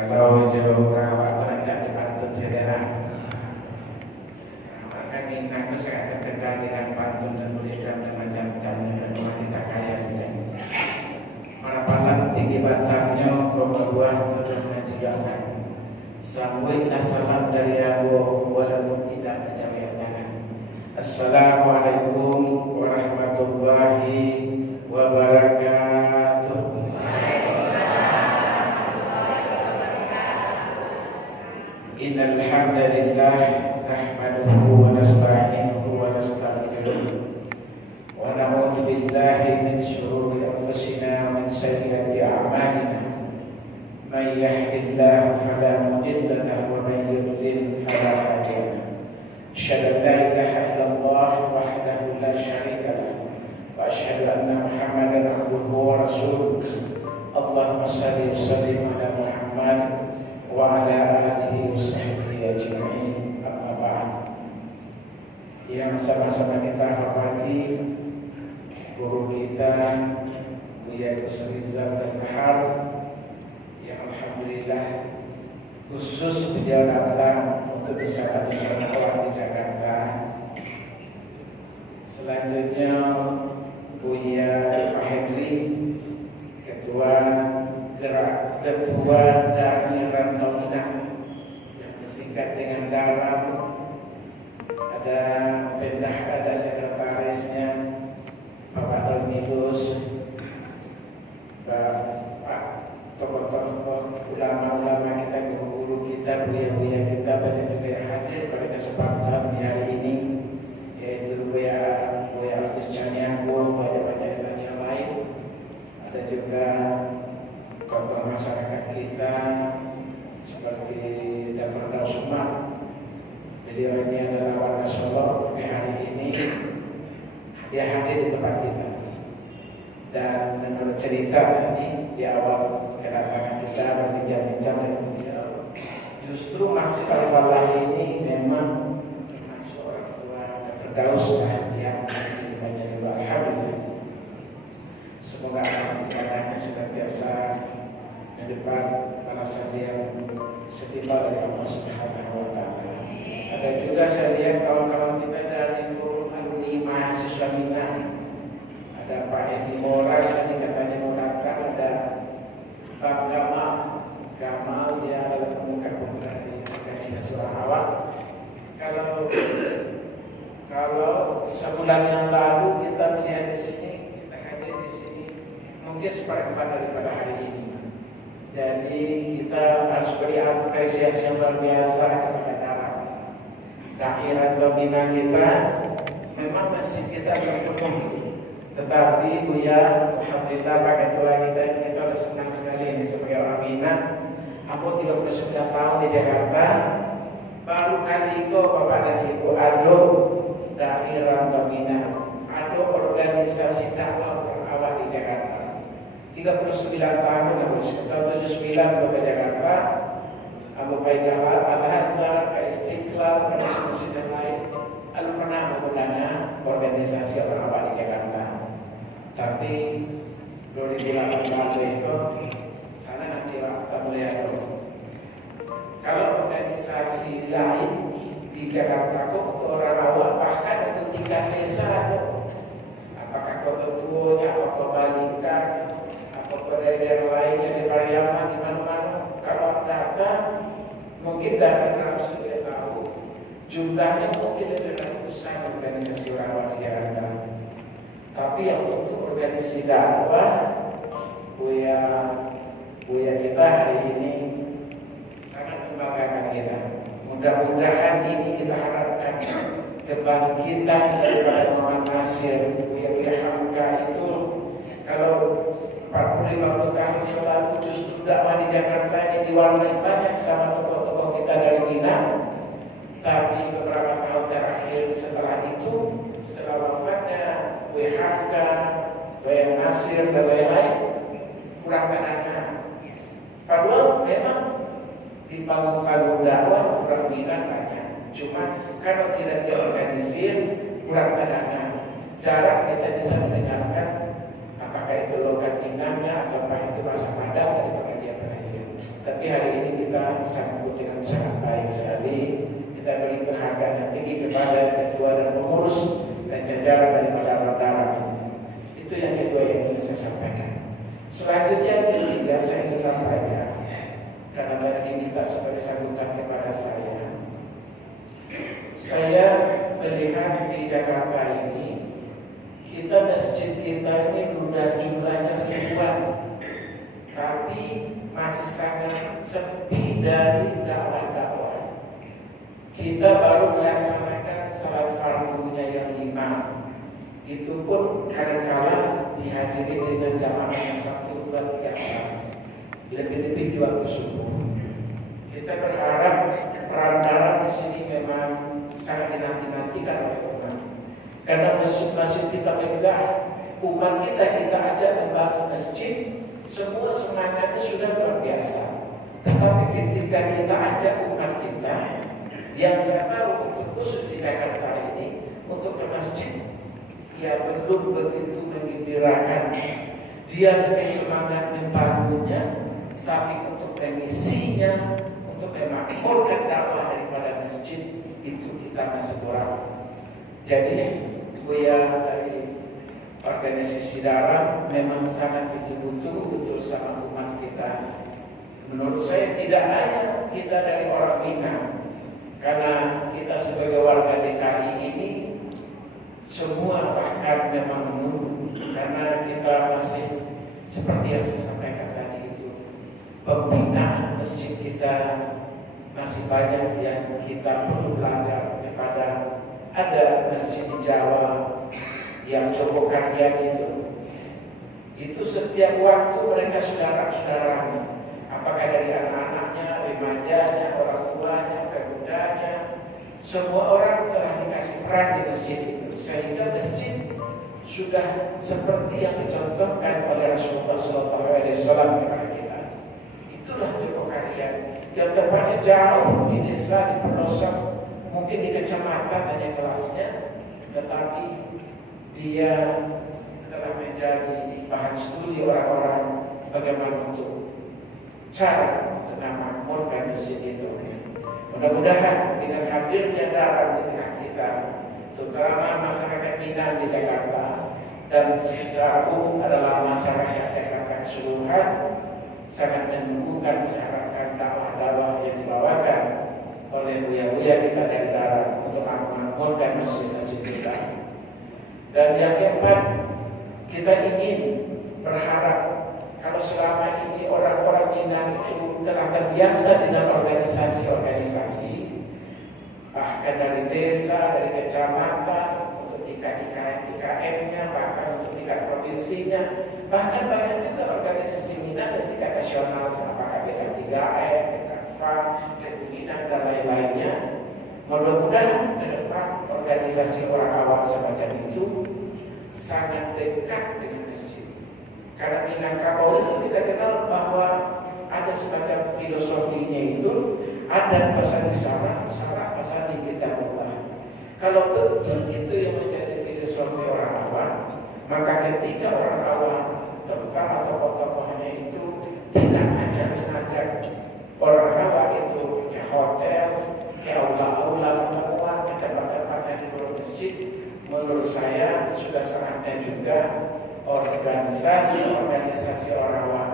Kalau jauh rawat rancak dipantun sederhana. Maka minat kesehatan terkendali dengan pantun dan muridam dan macam-macamnya dan rumah kita kaya dan marapalang tinggi batangnya kau berbuah turun menjuangkan. Sambutlah salam dari aku walaupun tidak menjawab tangan. Assalamualaikum warahmatullahi wabarakatuh. Innal hamdalillah nahmaduhu wa nasta'inuhu wa nastaghfiruh wa na'udzu billahi min shururi anfusina wa min sayyiati a'malina. May yahdihillahu fala mudilla lahu wa may yudlil fala hadiya lahu. Asyhadu an la ilaha illallah wahdahu la syarika lahu wa asyhadu anna Muhammadan abduhu wa rasuluh. Allahumma shalli wa sallim ala Muhammad wa ala alihi wa sahbihi ajma'in. Amma ba'd. Yang sama-sama kita hormati guru kita Buya Rizal Dafahar yang alhamdulillah khusus beliau datang untuk bersama-sama di Jakarta. Selanjutnya Buya Fahedri, Ketua dari Rantau Minang yang disingkat dengan Daram. Ada pendah, ada sekretarisnya Bapak Dolmigus, Pak tokoh-tokoh ulama-ulama kita, guru-guru kita, buya-buya kita, banyak juga yang hadir pada kesempatan hari ini, yaitu Buya Alfis Caniago, banyak-banyak yang lain. Ada juga tokoh masyarakat kita seperti Dafardau Sumar. Beliau ini adalah warga Solo, tapi hari ini dia hadir di tempat kita. Dan menurut cerita tadi di awal kedatangan kita berbincang-bincang dengan beliau, justru Mas Al-Falah ini memang termasuk orang tua Firdaus yang banyak juga, alhamdulillah. Semoga ibadahnya senantiasa di depan balasan yang setimpal dari Allah Subhanahu wa taala. Ada juga saya lihat kawan-kawan kita dari forum alumni mahasiswa Minang. Ada Pak Edi Moras tadi katanya mau datang, ada Pak Gamal, dia adalah pemuka dari organisasi orang awam. Kalau sebulan yang lalu kita melihat di sini, kita hadir di sini, mungkin seperempat daripada hari ini. Jadi kita harus beri apresiasi yang luar biasa kepada daerah dominan kita. Memang masjid kita belum penuh, tetapi Buya, alhamdulillah Pak Ketua kita udah senang sekali ini sebagai orang Minang. Aku 39 tahun di Jakarta, baru kali itu Bapak dan Ibu ada daerah dominan, ada organisasi dakwah awal di Jakarta. 39 tahun aku sekitar 79 ke Jakarta, Abu Baidah, Al-Azhar, Istiqlal, dan masjid yang lain. Lalu pernah menggunakan organisasi orang awam di Jakarta. Tapi 2008 itu sana nanti kita melihat dulu. Kalau organisasi lain di Jakarta kok untuk orang awam, bahkan untuk tingkat desa, apakah kota tuanya, apakah Balikan, apakah daerah lainnya di Pariaman, di mana-mana, kalau datang mungkin David harus sudah tahu jumlahnya mungkin lebih ratusan organisasi orang awam di Jakarta. Tapi yang untuk organisasi dakwah, Buya kita hari ini sangat membanggakan kita. Mudah-mudahan ini kita harapkan kebangkitan daripada Muhammad Nasir, Buya Hamka itu. Kalau 40-50 tahun yang lalu justru dakwah di Jakarta ini diwarnai banyak sama tokoh-tokoh kita dari Minang. Tapi beberapa tahun terakhir setelah itu, setelah wafatnya Buya Hamka, Buya Nasir dan lain-lain, kurang tenaga. Padahal memang di panggung-panggung dakwah orang Minang banyak. Cuma kalau tidak diorganisir, kurang tenaga. Jarang kita bisa mendengarkan apakah itu logat Minangnya atau itu bahasa Padang dari pengajian-pengajian. Tapi hari ini yang kedua yang ingin saya sampaikan. Selanjutnya yang ketiga saya ingin sampaikan, karena tadi diminta sebagai sambutan kepada saya melihat di Jakarta ini, masjid kita ini sudah jumlahnya ribuan, tapi masih sangat sepi dari dakwah-dakwah. Kita baru melaksanakan salat fardunya yang 5. Itu pun kadang-kala dihadiri dengan jamaahnya 1, 2, 3 saat, lebih-lebih di waktu subuh. Kita berharap peran di sini memang sangat dinanti-nantikan oleh umat. Karena masjid-masjid kita megah, umat kita ajak membangun masjid, semua semangatnya sudah luar biasa. Tetapi ketika kita ajak umat kita, yang saya tahu untuk khusus di Jakarta ini, untuk ke masjid, ya belum begitu menggembirakan. Dia lebih semangat membangunnya, tapi untuk mengisinya, untuk memakmurkan dakwah daripada masjid, itu kita masih kurang. Jadi Buya dari organisasi Darah memang sangat betul-betul sama umat kita. Menurut saya tidak hanya kita dari orang Minang, karena kita sebagai warga DKI ini semua bahkan memang menunggu, karena kita masih seperti yang saya sampaikan tadi itu, pembinaan masjid kita masih banyak yang kita perlu belajar kepada. Ada masjid di Jawa yang Joko Karya itu setiap waktu mereka saudara-saudaranya, apakah dari anak-anaknya, remajanya, orang tuanya, pemudanya, semua orang telah dikasih peran di masjid itu, sehingga masjid sudah seperti yang dicontohkan oleh Rasulullah SAW kepada kita. Itulah Joko Karya yang tempatnya jauh di desa, di pelosok, mungkin di kecamatan hanya kelasnya, tetapi dia telah menjadi bahan studi orang-orang bagaimana untuk cara untuk memakmurkan masjid itu. Mudah-mudahan dengan hadirnya Darah di tengah kita, terutama masyarakat Minang di Jakarta, dan secara umum adalah masyarakat Jakarta keseluruhan, sangat menunggukan mengharapkan dakwah-dakwah yang dibawakan oleh buya-buya kita dari Darah untuk memakmurkan masjid-masjid kita. Dan yang keempat, kita ingin berharap kalau selama ini orang-orang Minang itu telah terbiasa dengan organisasi-organisasi, bahkan dari desa, dari kecamatan, untuk tingkat IKM-nya, bahkan untuk tingkat provinsinya, bahkan banyak juga organisasi Minang di tingkat nasional, apakah BK3M, BKFA, Minang dan lain-lainnya. Mudah-mudahan ke depan organisasi orang awam semacam itu sangat dekat dengan masjid. Karena Minangkabau itu kita kenal bahwa ada semacam filosofinya itu, ada pesan di sana, pesan di kitabullah. Kalau betul itu yang menjadi filosofi orang awam, maka ketika orang awam, terutama tokoh-tokohnya itu tidak hanya mengajak orang awam itu ke hotel, ke aula-aula pertemuan, ke tempat-tempat yang di luar masjid, menurut saya sudah saatnya juga organisasi orang awam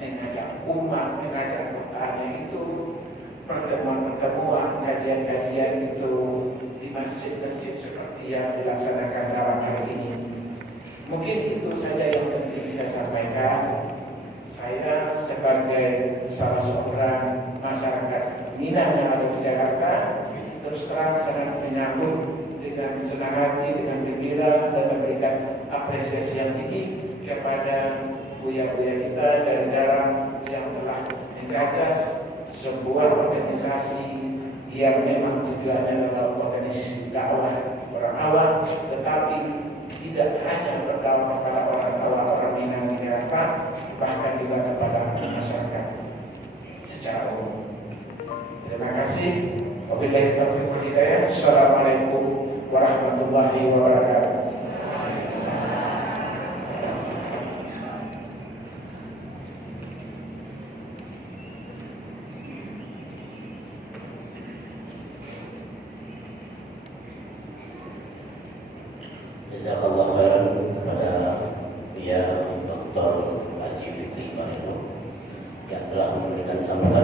mengajak umat, mengajak kotanya itu pertemuan-pertemuan, kajian-kajian itu di masjid-masjid seperti yang dilaksanakan dalam hari ini. Mungkin itu saja yang penting saya sampaikan. Saya sebagai salah seorang masyarakat Minang yang ada di Jakarta, terus terang sangat menyambut dengan senang hati, dengan gembira, dan memberikan apresiasi yang tinggi kepada buya-buya kita dari Darah yang telah menggagas sebuah organisasi yang memang tujuannya adalah organisasi dakwah orang awam, tetapi tidak hanya berdakwah kepada orang awam, orang Minang di Jakarta, bahkan juga kepada masyarakat secara umum. Terima kasih. Wabillahi taufiq wal hidayah. Assalamualaikum warahmatullahi wabarakatuh. Jazakallah khairan kepada bersama